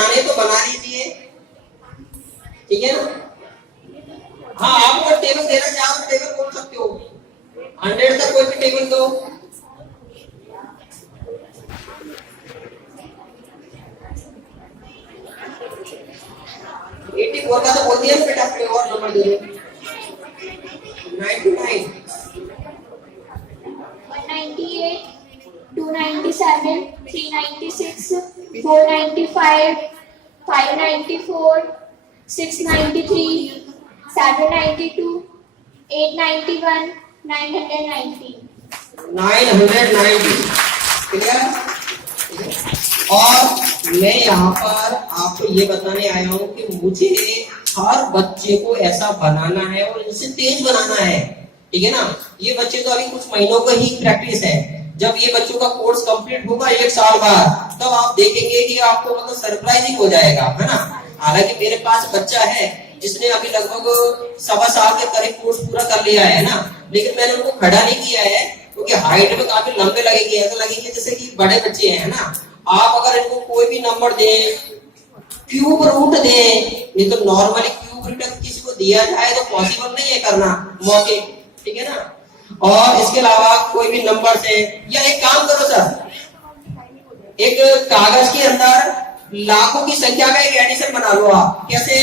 बनाने तो बना लीजिए, ठीक है ना। हाँ, आप अगर टेबल देना चाहो तो टेबल बोल सकते हो, 100 तक कोई भी टेबल दो। एटी फोर का तो बोल दिया बेटा, कोई और नंबर दे दो। 99, 198, 297, 396, 495, 594, 693, 792, 891, 990. 990, क्लियर। और मैं यहाँ पर आपको ये बताने आया हूँ कि मुझे हर बच्चे को ऐसा बनाना है और इसे तेज बनाना है, ठीक है ना। ये बच्चे तो अभी कुछ महीनों का ही प्रैक्टिस है, जब ये बच्चों का कोर्स कंप्लीट होगा 1 साल बाद, तब आप देखेंगे कि आपको मतलब सरप्राइजिंग हो जाएगा, है ना। हालांकि मेरे पास बच्चा है जिसने अभी लगभग 1.25 साल के करीब कोर्स पूरा कर लिया है ना, लेकिन मैंने उनको खड़ा नहीं किया है क्योंकि हाइट में काफी लंबे लगेंगे, ऐसा लगेंगे जैसे कि बड़े बच्चे हैं ना। आप अगर इनको कोई भी नंबर दें, क्यूब रूट दें, नहीं तो नॉर्मली क्यूब रूट किसी को दिया जाए तो पॉसिबल नहीं है करना मौके, ठीक है ना। और इसके अलावा कोई भी नंबर से, या एक काम करो सर, एक कागज के अंदर लाखों की संख्या का एक एडिशन बना लो आप। कैसे?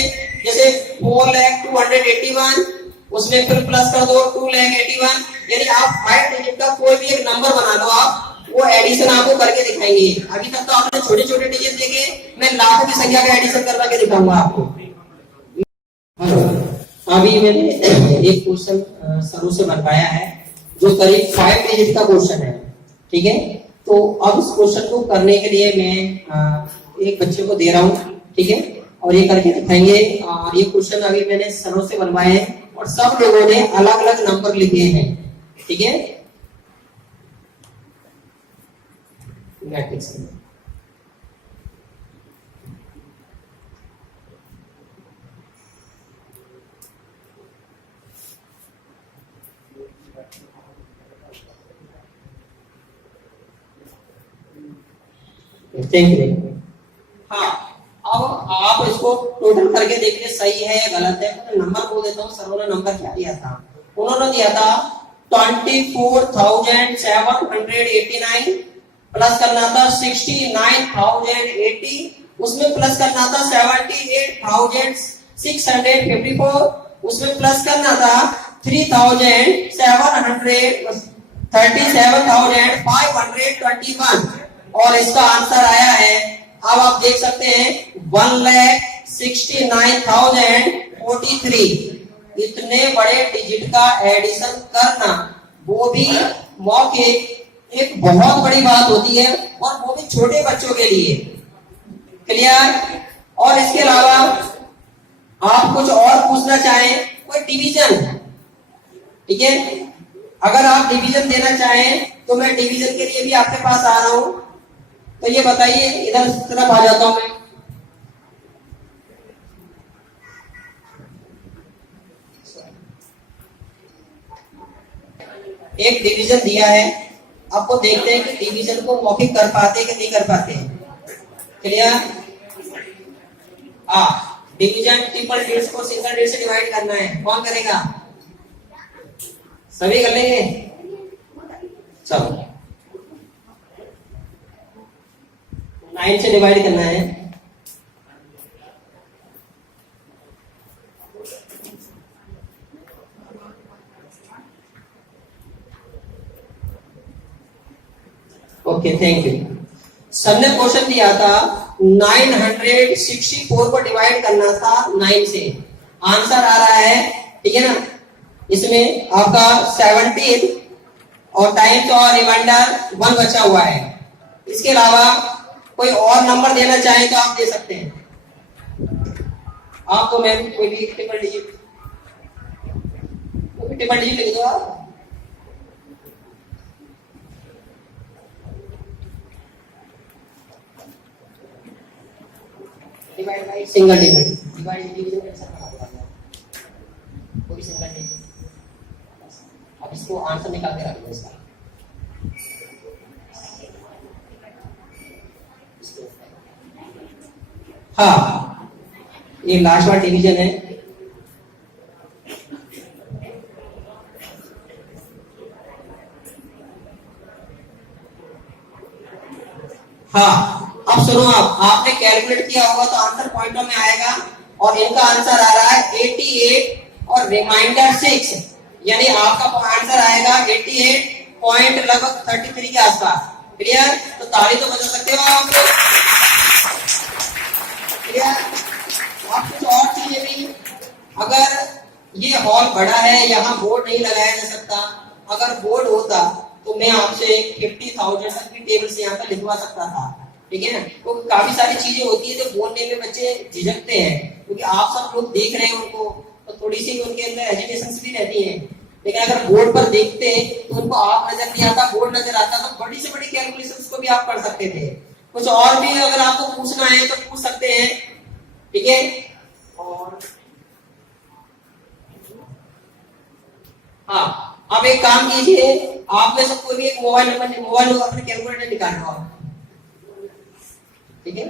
जैसे 4,281, उसमें फिर प्लस कर दो 2,81, यानी आप 5 डिजिट का कोई भी एक नंबर बना लो आप, वो एडिशन आपको करके दिखाएंगे। अभी तक तो आपने छोटे छोटे डिजिट देखे, मैं लाखों की संख्या का एडिशन करवा के दिखाऊंगा आपको। अभी मैंने एक क्वेश्चन सरों से बनवाया है जो करीब 5 डिजिट का क्वेश्चन है, ठीक है। तो अब इस क्वेश्चन को करने के लिए मैं एक बच्चे को दे रहा हूँ, ठीक है, और ये करके दिखाएंगे। ये क्वेश्चन अभी मैंने सरों से बनवाए हैं और सब लोगों ने अलग अलग नंबर लिखे हैं, ठीक है। Thank you. हाँ, अब आप इसको टोटल करके देखिए सही है या गलत है। तो नंबर बोल देता हूँ, सरों ने नंबर क्या दिया था, उन्होंने दिया था 24,789, प्लस करना था 69,080, उसमें प्लस करना था 78,654, उसमें प्लस करना था 3,737,521, और इसका आंसर आया है, अब आप देख सकते हैं 1,69,043। इतने बड़े डिजिट का एडिशन करना, वो भी मौके, एक बहुत बड़ी बात होती है, और वो भी छोटे बच्चों के लिए, क्लियर। और इसके अलावा आप कुछ और पूछना चाहें, कोई डिवीजन, ठीक है, अगर आप डिवीजन देना चाहें तो मैं डिवीजन के लिए भी आपके पास आ रहा हूं। तो ये बताइए, इधर तरफ आ जाता हूं मैं। एक डिवीजन दिया है, आपको देखते हैं कि डिवीजन को मौखिक कर पाते कि नहीं कर पाते, क्लियर। डिवीजन ट्रिपल डिजिट को सिंगल डिजिट से डिवाइड करना है, कौन करेगा? सभी कर लेंगे, चलो 9 से डिवाइड करना है। Okay, thank you. सर ने क्वेश्चन दिया था 964 को डिवाइड करना था 9 से, आंसर आ रहा है, ठीक है ना। इसमें आपका 17 और टाइम्स और रिमाइंडर 1 बचा हुआ है। इसके अलावा कोई और नंबर देना चाहे तो आप दे सकते हैं। आपको मैम कोई भी ट्रिपल डिजिट लिख दो आप। Divide by single digit, divide division कैसा करना है, कोई सिंगल डिजिट। अब इसको आंसर निकाल के रख दो इसका। हाँ, ये लास्ट वाला डिवीजन है। हाँ, अब सुनो, आपने कैलकुलेट किया होगा तो आंसर पॉइंटों में आएगा और इनका आंसर आ रहा है 88 और रिमाइंडर 6, यानी आपका आंसर आएगा 88 पॉइंट लगभग 33 के आसपास। क्लियर? तो ताली तो बजा सकते हो आप लोग। क्लियर? आप कुछ और चीजें भी, अगर ये हॉल बड़ा है, यहाँ बोर्ड नहीं लगाया जा सकता, अगर बोर्ड होता तो मैं आपसे 50,000 तक की टेबल से यहाँ पर लिखवा सकता था। ठीक है ना? तो काफी सारी चीजें होती है जो बोलने में बच्चे झिझकते हैं, क्योंकि आप सब लोग देख रहे हैं उनको, तो थोड़ी सी उनके अंदर हेजिटेशन भी रहती है। लेकिन अगर बोर्ड पर देखते तो उनको आप नजर नहीं आता, बोर्ड नजर आता, तो बड़ी से बड़ी कैलकुलेशंस को भी आप कर सकते थे। कुछ और भी अगर आपको पूछना है तो पूछ सकते हैं। ठीक है? और हाँ, अब एक काम कीजिए, आप में से कोई भी एक मोबाइल नंबर अपने कैलकुलेटर निकाल लो। ठीक है?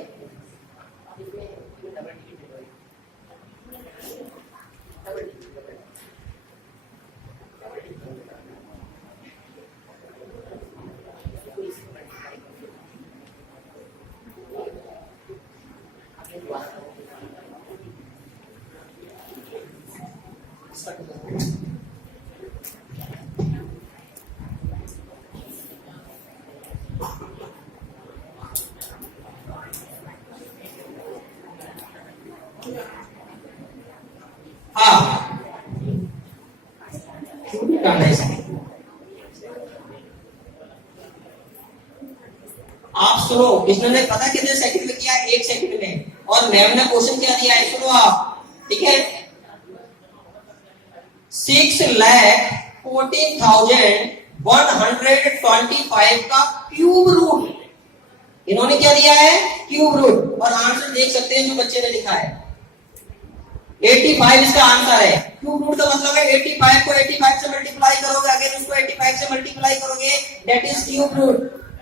हाँ, आप सुनो, कृष्ण ने पता कितने सेकंड में किया? 1 सेकंड में। और मैम ने क्वेश्चन क्या दिया है, सुनो आप। ठीक है? 6,14,125 का क्यूब रूट, इन्होंने क्या दिया है? Cube root. और आंसर देख सकते हैं जो बच्चे ने लिखा है 85 इसका आंसर है। क्यूब रूट का मतलब है 85 को 85 से मल्टीप्लाई करोगे, अगर उसको 85 से मल्टीप्लाई करोगे, दैट इज क्यूब रूट।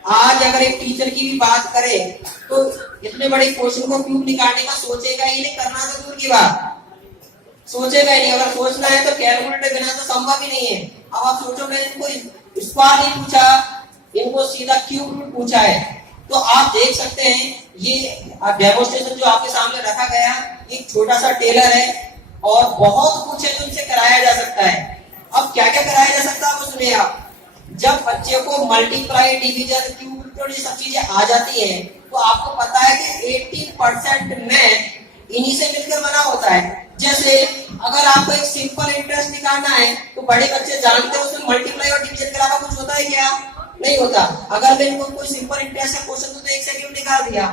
आज अगर एक टीचर की भी बात करें तो इतने बड़े क्वेश्चन को क्यूब निकालने का सोचेगा ही नहीं, करना तो दूर की बात, सोचेगा ही नहीं। अगर सोचना है तो कैलकुलेटर बिना तो संभव ही नहीं है। अब आप सोचो, मैंने इनको स्क्वायर नहीं पूछा, इनको सीधा क्यूब रूट पूछा है। तो आप देख सकते हैं ये डेमोस्ट्रेशन जो आपके सामने रखा गया, एक छोटा सा टेलर है और बहुत कुछ है जो इनसे कराया जा सकता है। अब क्या क्या कराया जा सकता है वो सुनिए आप। जब बच्चे को मल्टीप्लाई, डिवीजन, क्यूब, ये सब चीजें आ जाती हैं तो आपको पता है कि 80% मैथ इन्हीं से मिलकर बना होता है। जैसे अगर आपको एक सिंपल इंटरेस्ट निकालना है तो बड़े बच्चे जानते हैं उसमें मल्टीप्लाई और डिवीजन के अलावा कुछ होता है क्या? नहीं होता। अगर मैं इनको कोई सिंपल इंटरेस्ट का क्वेश्चन तो 1 सेकंड निकाल दिया।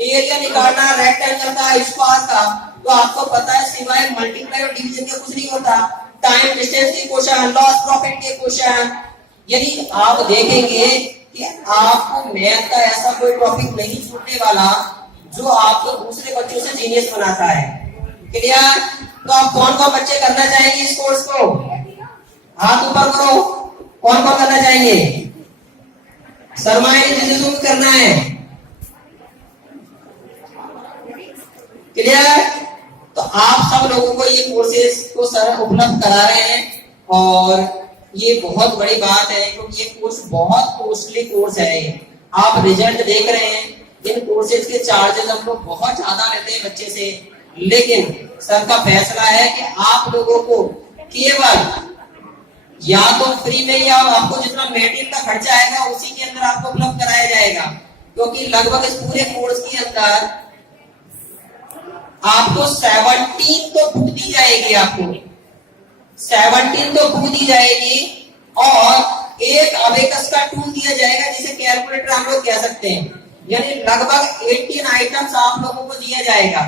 एरिया निकालना रेक्टेंगल का, स्क्वायर का, तो आपको पता है सिवाय मल्टीप्लाई और डिवीजन के कुछ नहीं होता। टाइम डिस्टेंस के क्वेश्चन, लॉस प्रॉफिट के क्वेश्चन, यदि आप देखेंगे कि आपको मैथ का ऐसा कोई टॉपिक नहीं छूटने वाला जो आपको दूसरे बच्चों से जीनियस बनाता है। क्लियर? तो आप कौन कौन बच्चे करना चाहेंगे इस कोर्स को? हाथ ऊपर करो, कौन कौन करना चाहेंगे? शर्माए जिसे करना है। क्लियर? तो आप सब लोगों को ये कोर्सेज को सर उपलब्ध करा रहे हैं और ये बहुत बड़ी बात है क्योंकि ये कोर्स बहुत कॉस्टली कोर्स है। आप रिजल्ट देख रहे हैं, इन कोर्सेज के चार्जेस हम लोग बहुत ज्यादा लेते हैं बच्चे से, लेकिन सर का फैसला है कि आप लोगों को केवल या तो फ्री में या आपको जितना मेटेरियल का खर्चा आएगा उसी के अंदर आपको उपलब्ध कराया जाएगा, क्योंकि लगभग इस पूरे कोर्स के अंदर आपको 17 तो बुक दी जाएगी, आपको 17 तो बुक दी जाएगी और एक अबेकस का टूल दिया जाएगा जिसे कैलकुलेटर हम लोग कह सकते हैं, यानी लगभग 18 आइटम्स आप लोगों को दिया जाएगा।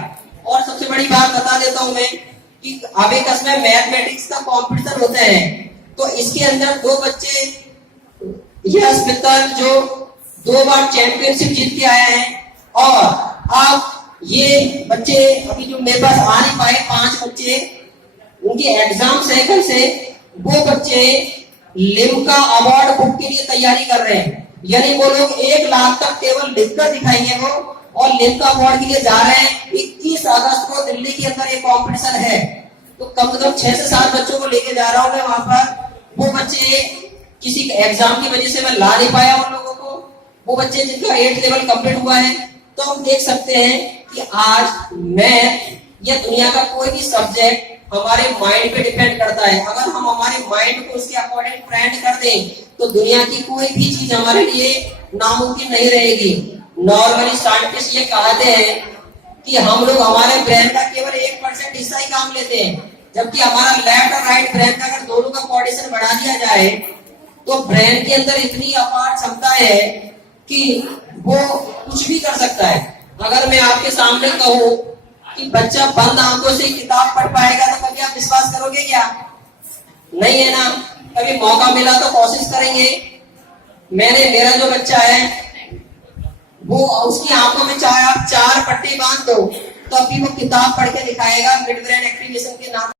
और सबसे बड़ी बात बता देता हूं मैं कि अबेकस में मैथमेटिक्स का कंपटीशन होता है, तो इसके अंदर 2 बच्चे यश मित्तल जो 2 बार चैंपियनशिप जीत के आए हैं, और अब ये बच्चे अभी जो मेरे पास आ नहीं पाए 5 बच्चे, उनके एग्जाम है कल से, वो बच्चे लिम्का अवार्ड बुक के लिए तैयारी कर रहे हैं, यानी वो लोग 1 लाख तक केवल लिखकर दिखाएंगे वो, और लिम्का अवार्ड के लिए जा रहे हैं। अगस्त को दिल्ली के अंदर एक कंपटीशन है, तो कम से कम 6 से 7 बच्चों को लेके जा रहा हूँ मैं वहां पर। वो बच्चे किसी एग्जाम की वजह से मैं ला नहीं पाया उन लोगों को, वो बच्चे जिनका 8 लेवल कंप्लीट हुआ है। तो हम देख सकते हैं कि आज मैथ या दुनिया का कोई भी सब्जेक्ट हमारे माइंड पे डिपेंड करता है। अगर हम हमारे माइंड को उसके अकॉर्डिंग ट्रेंड कर दें तो दुनिया की कोई भी चीज हमारे लिए नामुमकिन नहीं रहेगी। नॉर्मली साइंटिस्ट ये कहते हैं कि हम लोग हमारे ब्रेन का केवल 1% हिस्सा ही काम लेते हैं, जबकि हमारा लेफ्ट और राइट ब्रेन का अगर दोनों का कोऑर्डिनेशन बढ़ा दिया जाए तो ब्रेन के अंदर इतनी अपार क्षमता है कि वो कुछ भी कर सकता है। अगर मैं आपके सामने कहूं कि बच्चा बंद आंखों से किताब पढ़ पाएगा तो कभी आप विश्वास करोगे क्या? नहीं है ना। कभी मौका मिला तो कोशिश करेंगे। मेरा जो बच्चा है वो उसकी आंखों में चाहे आप 4 पट्टी बांध दो तो अभी वो किताब पढ़ के दिखाएगा मिड ब्रेन एक्टिवेशन के नाम